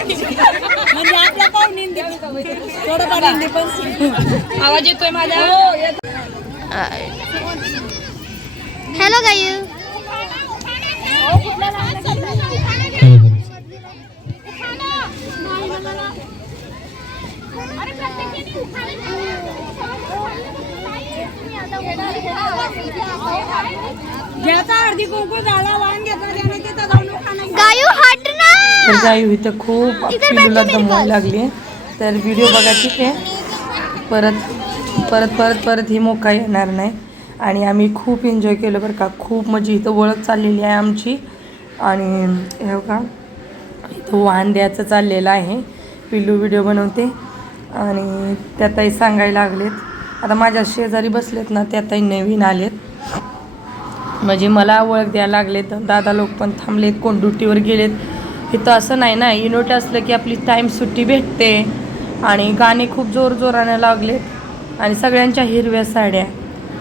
म्हणजे आपल्या पाहुणे थोडंफार हिंदी पण आवाज येतोय माझा? हॅलो गायू ज्याचा हळदी कुंकू झाला वाण घेतला त्याने तिथं जाऊन खाणं गायू तर गायू इथं खूप पिलूला दमवायला. लागली तर व्हिडिओ बघा ठीक आहे. परत परत परत परत ही मोका येणार नाही. आणि आम्ही खूप एन्जॉय केलं बरं का. खूप म्हणजे इथं ओळख चाललेली आहे आमची. आणि हे बघा इथं वाहन द्यायचं चाललेलं आहे. पिल्लू व्हिडिओ बनवते. आणि त्यातही सांगायला लागलेत. आता माझ्या शेजारी बसलेत ना त्यातही नवीन आलेत. म्हणजे मला ओळख द्यायला लागलेत. दादा लोक पण थांबलेत. कोण ड्युटीवर गेलेत. इथं असं नाही ना युनिट असलं की आपली टाईम सुट्टी भेटते आणि गाणे खूप जोर जोराने आणि सगळ्यांच्या हिरव्या साड्या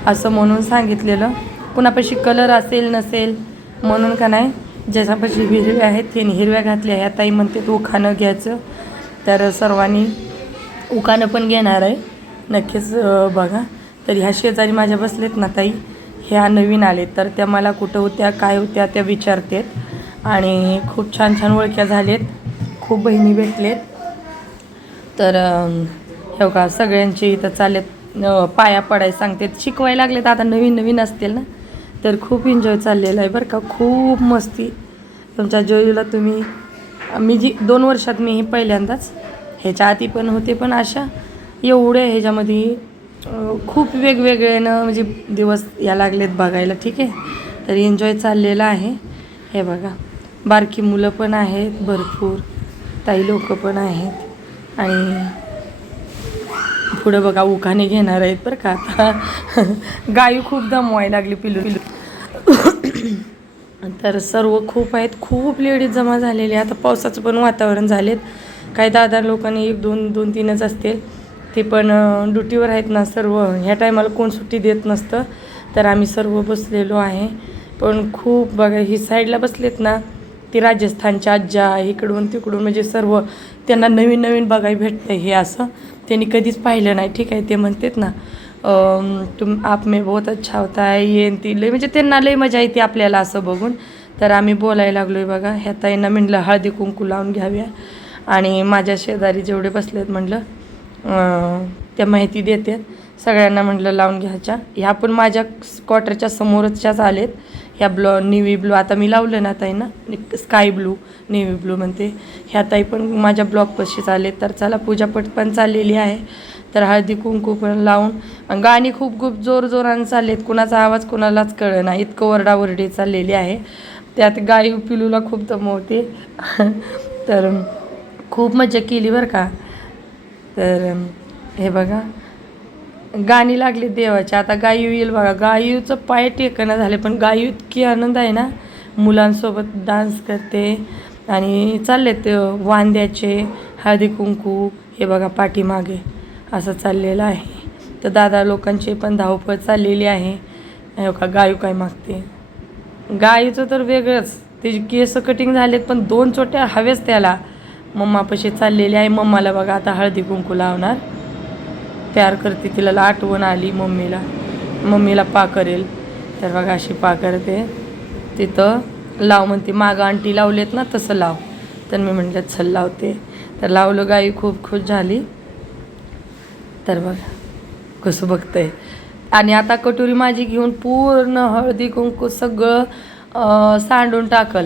असं म्हणून सांगितलेलं. कुणापाशी कलर असेल नसेल म्हणून का नाही ज्याच्यापाशी हिरव्या आहेत त्यांनी हिरव्या घातल्या ह्या ताई म्हणते तू उखाणं घ्यायचं. तर सर्वांनी उखाणं पण घेणार आहे. नक्कीच बघा. तर ह्या शेजारी माझ्या बसलेत ना ताई. ह्या नवीन आले तर त्या मला कुठं होत्या काय होत्या त्या विचारतेत. आणि खूप छान छान ओळख्या झालेत. खूप बहिणी भेटलेत. तर हे का सगळ्यांची इथं चालेत पाया पडाय सांगतेत. शिकवायला लागलेत आता नवीन नवीन असतील ना? तर खूप एन्जॉय चाललेला आहे बरं का. खूप मस्ती. तुमच्या जोईला तुम्ही मी जी दोन वर्षात मी ही पहिल्यांदाच ह्याच्या आधी पण होते पण अशा एवढ्या ह्याच्यामध्ये खूप वेगवेगळ्यानं म्हणजे दिवस या लागलेत बघायला ठीक आहे? तर एन्जॉय चाललेला आहे. हे बघा. बारकी मुलं पण आहेत भरपूर. ताई लोक पण आहेत. आणि पुढं बघा उखाने घेणार आहेत बरं का आता. गायी खूप दमवायला लागली पिलू पिलू तर सर्व खूप आहेत. खूप लेडीज जमा झालेले आता पावसाचं पण वातावरण झालेत. काही दादा लोकांनी एक दोन दोन तीनच असतील. ते पण ड्युटीवर आहेत ना सर्व. ह्या टायमाला कोण सुट्टी देत नसतं. तर आम्ही सर्व बसलेलो आहे. पण खूप बघा ही साईडला बसलेत ना. ती राजस्थानच्या आज्या इकडून तिकडून म्हणजे सर्व त्यांना नवीन नवीन बघायला भेटतं हे असं त्यांनी कधीच पाहिलं नाही. ठीक आहे ते म्हणतात ना तुम आप मे बहुत अच्छा होता है ये ती लय म्हणजे त्यांना लय मजा येते आपल्याला असं बघून. तर आम्ही बोलायला लागलो आहे बघा ह्या ताईंना म्हणलं हळदी कुंकू लावून घ्याव्या. आणि माझ्या शेजारी जेवढे बसलेत म्हणलं त्या माहिती देतात सगळ्यांना म्हटलं लावून घ्यायच्या. ह्या पण माझ्या क्वार्टरच्या समोरच्याच आलेत. ह्या ब्लॉ नेव्ही ब्लू आता मी लावलं ना ताई ना स्काय ब्लू नेव्ही ब्लू म्हणते. ह्या ताई पण माझ्या ब्लॉक पशीच आले तर चला पूजापट पण चाललेली आहे. तर हळदी कुंकू पण लावून गाणी खूप खूप जोर जोरानं चाललेत. कुणाचा आवाज कुणालाच कळलं नाही इतकं वरडावरडी चाललेली आहे. त्यात गाई पिलूला खूप दमवते. तर खूप मजा केली बरं का. तर हे बघा. गाणी लागली देवाची. आता गायू येईल बघा. गायूचं पाय टेकणं झाले पण गायू इतकी आनंद आहे ना. मुलांसोबत डान्स करते आणि चालले ते वांद्याचे हळदी कुंकू हे बघा पाठीमागे असं चाललेलं आहे. तर दादा लोकांची पण धावपळ चाललेली आहे. का गायू काय मागते. गायीचं तर वेगळंच. त्याची केस कटिंग झालेत पण दोन चोट्या हवेच त्याला. मम्मापाशी चाललेली आहे. मम्माला बघा आता हळदी कुंकू लावणार. प्यार करते. तिला आठवण आली मम्मीला. मम्मीला पा करेल तर बघा अशी पा करते तिथं लाव म्हणते. मागं आंटी लावलेत ना तसं लाव. तर मी म्हटलं चल लावते. तर लावलं गाई खूप खुश झाली. तर बघा कसं बघतंय. आणि आता कटोरी माझी घेऊन पूर्ण हळदी कुंकू सगळं सांडून टाकल.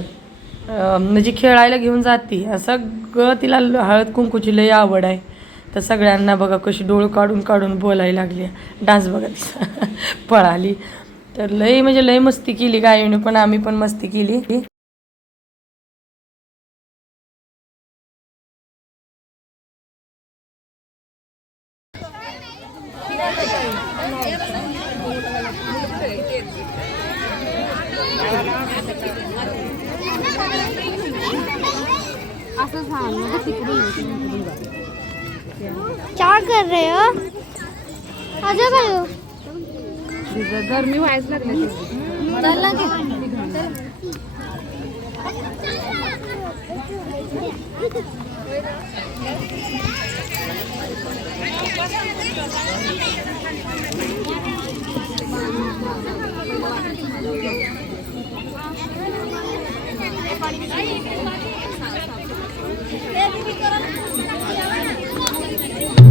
म्हणजे खेळायला घेऊन जाते. सगळं तिला ल- हळद कुंकूची लई आवड आहे. तर सगळ्यांना बघा कशी डोळ काढून काढून बोलायला लागली. डान्स बघा तिचा. पळाली. तर लई म्हणजे लई मस्ती केली गायीने पण आम्ही पण मस्ती केली. क्या कर रहे हो? आजा भाई। गर्मी व्हायच लागली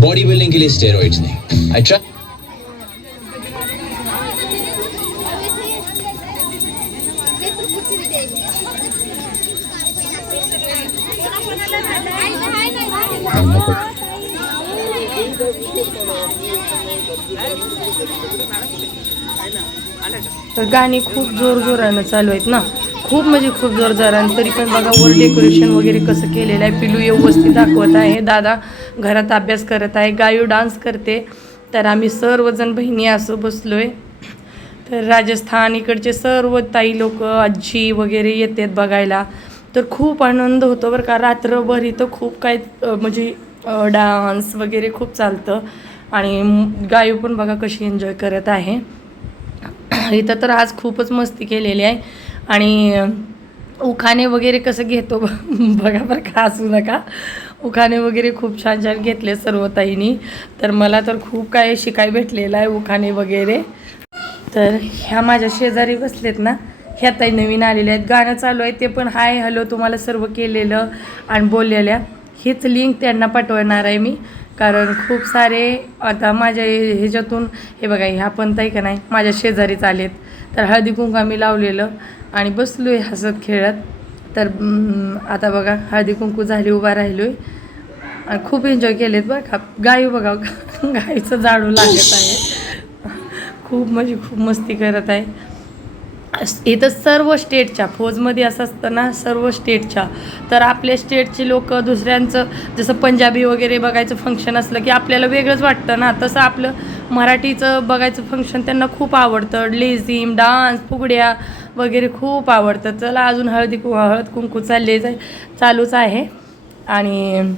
बॉडी बिल्डिंग के लिए स्टेरॉइड्स नहीं। आई ट्राई तर गाणी खूप जोर जोरानं चालू आहेत ना. खूप म्हणजे खूप जोर आणि तरी पण बघा वर डेकोरेशन वगैरे कसं केलेलं आहे. पिलू व्यवस्थित दाखवत आहे. दादा घरात अभ्यास करत आहे. गायू डान्स करते. तर आम्ही सर्वजण बहिणी असं बसलो आहे तर राजस्थान इकडचे सर्व ताई लोक आजी वगैरे येतात बघायला. तर खूप आनंद होतो बरं का. रात्रभर इथं खूप काय म्हणजे डान्स वगैरे खूप चालतं. आणि गायू पण बघा कशी एन्जॉय करत आहे. इथं तर आज खूपच मस्ती केलेली आहे. आणि उखाणे वगैरे कसं घेतो बघा बरं का असू नका. उखाणे वगैरे खूप छान छान घेतले सर्व ताईंनी. तर मला तर खूप काय शिकाय भेटलेलं आहे उखाणे वगैरे. तर ह्या माझ्या शेजारी बसलेत ना ह्या ताई नवीन आलेल्या आहेत. गाणं चालू आहे ते पण हाय हॅलो तुम्हाला सर्व केलेलं आणि बोललेल्या. हीच लिंक त्यांना पाठवणार आहे मी. कारण खूप सारे आता माझ्या ह्याच्यातून हे बघा ह्या पण ताई का नाही माझ्या शेजारीच आलेत. तर हळदी कुंकू आम्ही लावलेलं आणि बसलो आहे हसत खेळत. तर आता बघा हळदी कुंकू झाली उभा राहिलो आहे आणि खूप एन्जॉय केलेत बरं का. गायू बघा गायीचं झाडू लागत आहे. खूप म्हणजे खूप मस्ती करत आहे. इथं सर्व स्टेटच्या फौजमध्ये असं असतं ना सर्व स्टेटच्या. तर आपल्या स्टेटचे लोक दुसऱ्यांचं जसं पंजाबी वगैरे बघायचं फंक्शन असलं की आपल्याला वेगळंच वाटतं ना. तसं आपलं मराठीचं बघायचं फंक्शन त्यांना खूप आवडतं. लेझिम डान्स फुगड्या वगैरे खूप आवडतं. चला अजून हळदी कु हळद कुंकू चालले जाय चालूच आहे. आणि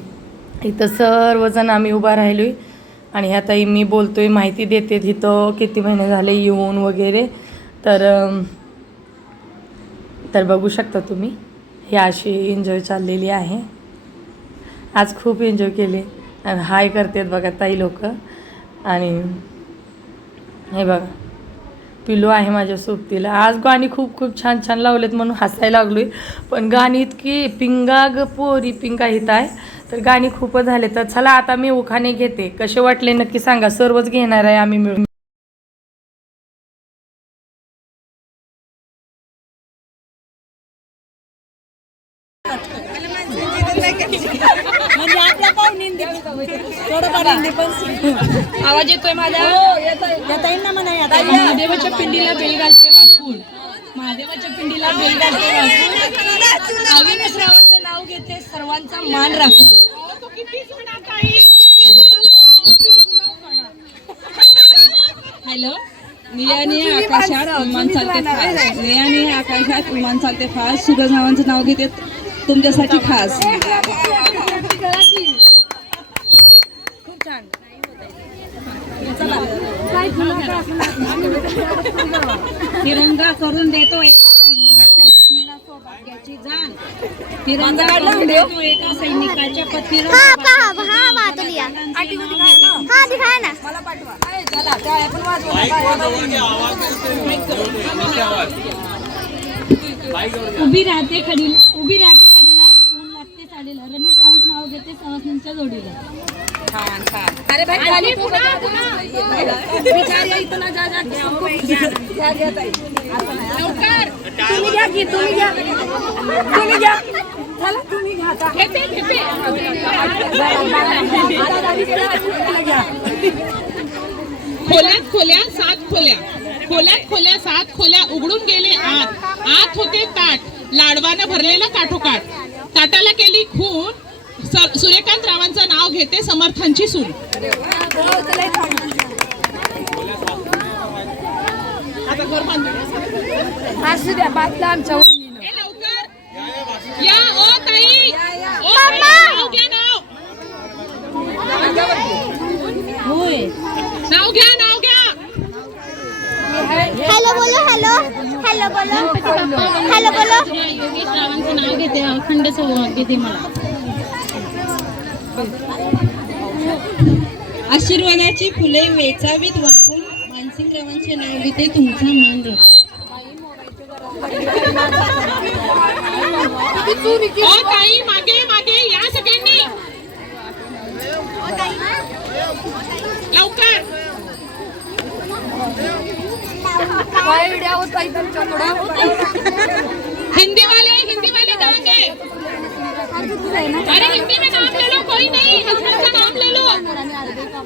इथं सर्वजण आम्ही उभा राहिलो आहे आणि आता मी बोलतोय माहिती देते तिथं किती महिने झाले येऊन वगैरे. तर तर बघू शकता तुम्ही ही अशी एन्जॉय चाललेली आहे. आज खूप एन्जॉय केले आणि हाय करतात बघा ताई लोक. आणि हे बघा पिलो आहे माझ्या सोबतीला. आज गाणी खूप खूप छान छान लावलेत म्हणून हसायला लागलोय. पण गाणी इतकी पिंगा ग पोरी पिंगा हित आहे. तर गाणी खूपच झाले तर चला आता मी उखाणे घेते. कसे वाटले नक्की सांगा. सर्वच घेणार आहे आम्ही मिळून म्हणजे आपल्या पाहून हिंदी थोडंफार हिंदी पण आवाज येतोय माझा? आता. महादेवाच्या पिंडीला बेल घालते वाकून महादेवाच्या पिंडीला बेल घालते वाकून अविनाश रावांचं नाव घेते सर्वांचा मान राखून. हॅलो? नियाने आकाशात विमान चालते फास्ट नियाने आकाशात विमान चालते फास्ट सूरज नावांचं नाव घेते तुमच्यासाठी खास तिरंगा करून देतो एका सैनिकाच्या पत्नीला सौभाग्याची जाण. तिरंगा करून देतो एका सैनिकाच्या पत्नीला हाँ सौभाग्याची कहा हाँ बात लिया हाँ दिखाया ना. उभी राहते खडी उभी राहते खडीला ऊन लागते साडीला रमेश रावंत नाव घेते सवासनींच्या जोडीला. अरे भाई खाली पुन्हा पुन्हा इतना जा जा घ्या घ्या ताई लवकर तुम्ही घ्या की तुम्ही घ्या तुम्ही घ्या चला तुम्ही घ्या आता. घ्या. खोल्यात खोल्या सात खोल्या। खोल्यात खोल्या सात खोल्या उघडून गेले आत. आत होते ताट. लाडवानं भरलेलं काठोकाठ ताटाला केली खून. सूर्यकांत रावांचं नाव घेते समर्थांची सून. या. ओ ताई. ओ ताई, नाव घ्या नाव. नाव घ्या नाव घ्या. हेलो बोलो हेलो. हेलो बोलो. हेलो बोलो. योगेश रावांचं नाव घेते अखंड सौभाग्य दे मला. आशीर्वादाची फुले वेचावीत वाकून मानसिंगरावांचे नाव घेते तुमचा मान राखून ताई मागे मागे या सगळ्यांनी. लवकर. हिंदी वाले हिंदी वाले कहाँ गए अरे हिंदी में नाम ले लो कोई नहीं हस्बैंड का नाम ले लो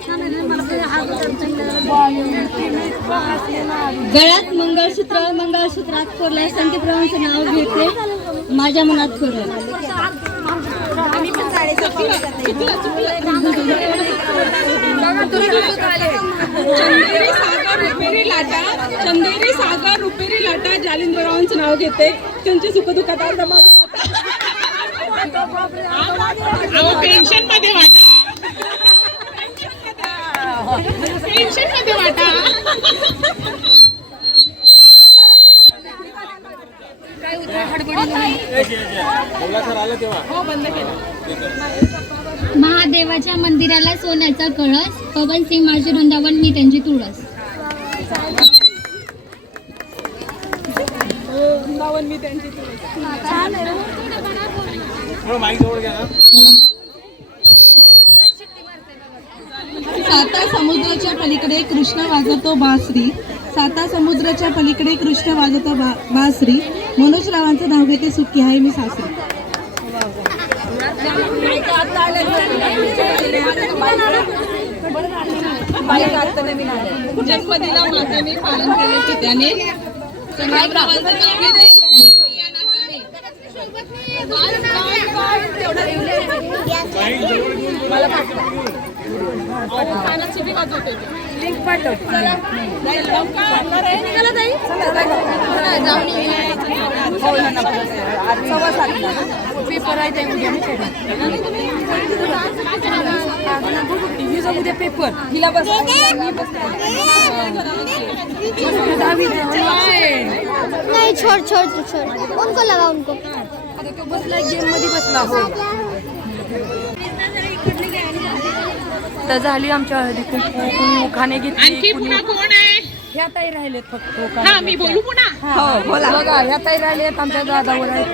गळ्यात मंगळसूत्र मंगळसूत्रात कोरल्या संकेतरावांचे नाव घेते माझ्या मनात कोरलं चंदेरी सागर रुपेरी लाटा चंदेरी सागर रुपेरी लाटा जालिंद्ररावांचं नाव घेते त्यांच्या सुखदुःखात टेन्शनमध्ये वाटा महादेवाच्या मंदिराला सोन्याचा कळस पवन सिंग माझे वृंदावन मी त्यांची तुळस. साता समुद्राच्या पलीकडे कृष्ण वाजवतो बासरी. साता समुद्राच्या पलीकडे कृष्ण वाजवतो बा बासरी. मनोज रावांचं नाव घेते सुखी. आहे मी सासरी. जन्मदिला मातेने पालन केले पित्याने संग्रामरावांचं नाव घेते पेपर आहे उद्या पेपर हिला बस नाही छोड़ छोड़ छोड़. उनको लगा उनको. बसला गेममध्ये बसला हो. तर झाली आमच्या हळदी कुंकू खाणे आणखी घेतली पुन्हा कोण आहे? ह्या ताई राहिलेत फक्त हो, मी बोलू हो. बघा ह्या ताई राहिलेत आमच्या दादावर आहेत.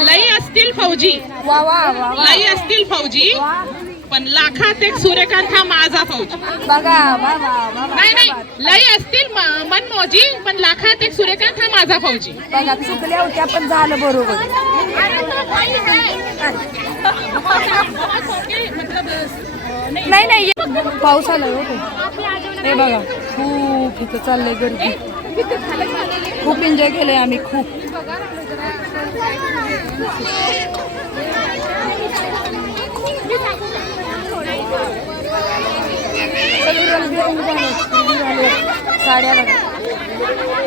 लई असतील फौजी. वा वा वा असतील फौजी. पण लाखात एक सूर्यकांत हा माझा फौजी. नाही नाही लई असतील म- मनमोजी पण लाखात एक सूर्यकांत हा माझा फौजी. बघा चुकल्या होत्या पण झालं बरोबर. नाही. नाही ये- पाऊस आला हो. हे बघा खूप इथं चाललंय गर्दी. खूप एन्जॉय केलंय आम्ही खूप सगळे रंगबिरंगी झाले फुलं झाले, साड्या बघा.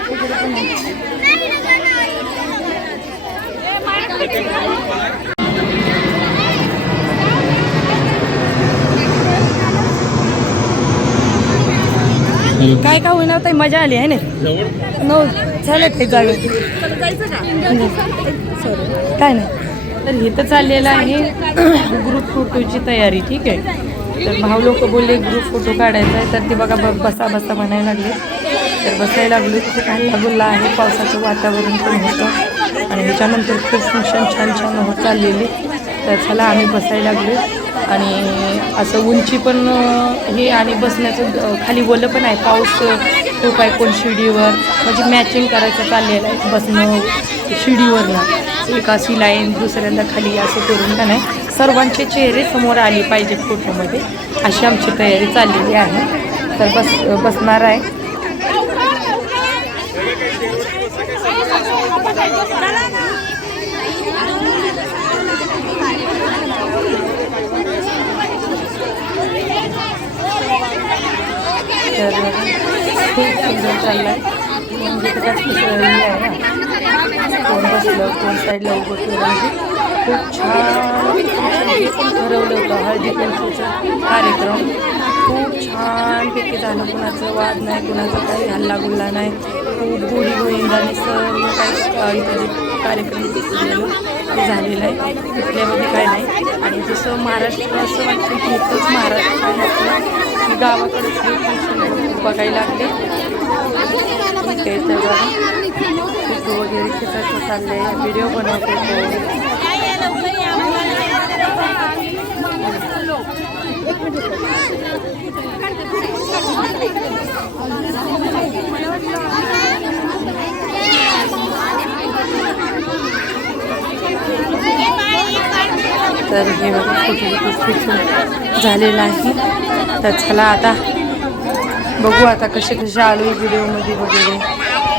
काय का होईना ताई मजा आली आहे ना? नो झालं ते जावे काय नाही. तर हे तर चाललेलं आहे ग्रुप फोटोची तयारी ठीक आहे. तर भाऊ लोक बोलले ग्रुप फोटो काढायचा आहे. तर ते बघा बघ बसा बसा म्हणायला लागले. तर बसायला लागलो. तिथे काही लागून आहे पावसाचं वातावरण पण होतं. आणि ह्याच्यानंतर खूप फंक्शन छान छान होत चाललेली. तर चला आम्ही बसायला लागलो. आणि असं उंची पण हे आणि बसण्याचं खाली ओलं पण आहे. पाऊस खूप आहे कोण शिडीवर. म्हणजे मॅचिंग करायचं चाललेलं आहे. बसणं शिडीवरनं. एक अशी लाईन दुसऱ्यांदा खाली असं करून का नाही सर्वांचे चेहरे समोर आले पाहिजेत फोटोमध्ये. अशी आमची तयारी चाललेली आहे. तर बस बसणार आहे. तर खूप सुंदर चाललं आहे म्हणजे त्याच्यात आहे ना. कोण बसलं कोण साईडला उभं केलं म्हणजे खूप छान ठरवलं होतं हळदी कुंकूचा कार्यक्रम खूप छानपैकी झालं कुणाचं वाद नाही कुणाचा काही हल्ला गुल्ला नाही खूप गोडी गोविंदाने सर्व काही इथं जे कार्यक्रम केलेलं ते झालेलं आहे कुठल्यामध्ये काय नाही आणि जसं महाराष्ट्र असं वाटतं की इथंच महाराष्ट्र आहे आपलं. बघायला लागले ते तर फोटो वगैरे खेचायचं चाललंय व्हिडिओ बनवतो तर हे बघा फोटो खिचून झालेलं आहे. तर चला आता बघू आता कसे कसे आलो व्हिडिओमध्ये वगैरे.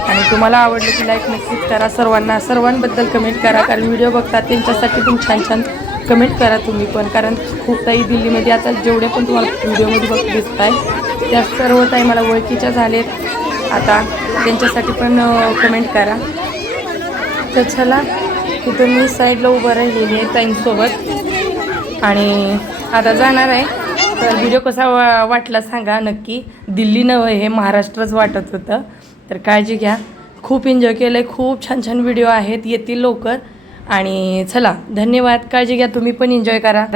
आणि तुम्हाला आवडलं की लाईक नक्कीच करा. सर्वांना सर्वांबद्दल कमेंट करा. कारण व्हिडिओ बघतात त्यांच्यासाठी पण छान छान कमेंट करा तुम्ही पण. कारण खूप ताई दिल्लीमध्ये आता जेवढे पण तुम्हाला व्हिडिओमध्ये बघ दिसत आहे त्या सर्व ताई मला ओळखीच्या झालेत. आता त्यांच्यासाठी पण कमेंट करा. तर चला तिथं मी साईडला उभं राहिलेली आहे ताईंसोबत. आणि आता जाणार आहे. तर व्हिडिओ कसा वा वाटला सांगा नक्की. दिल्ली नव्हे हे महाराष्ट्रच वाटत होतं. तर काळजी घ्या. खूप एन्जॉय केलं आहे खूप छान छान व्हिडिओ आहेत. येतील लवकर. आणि चला धन्यवाद. काळजी घ्या तुम्ही पण एन्जॉय करा.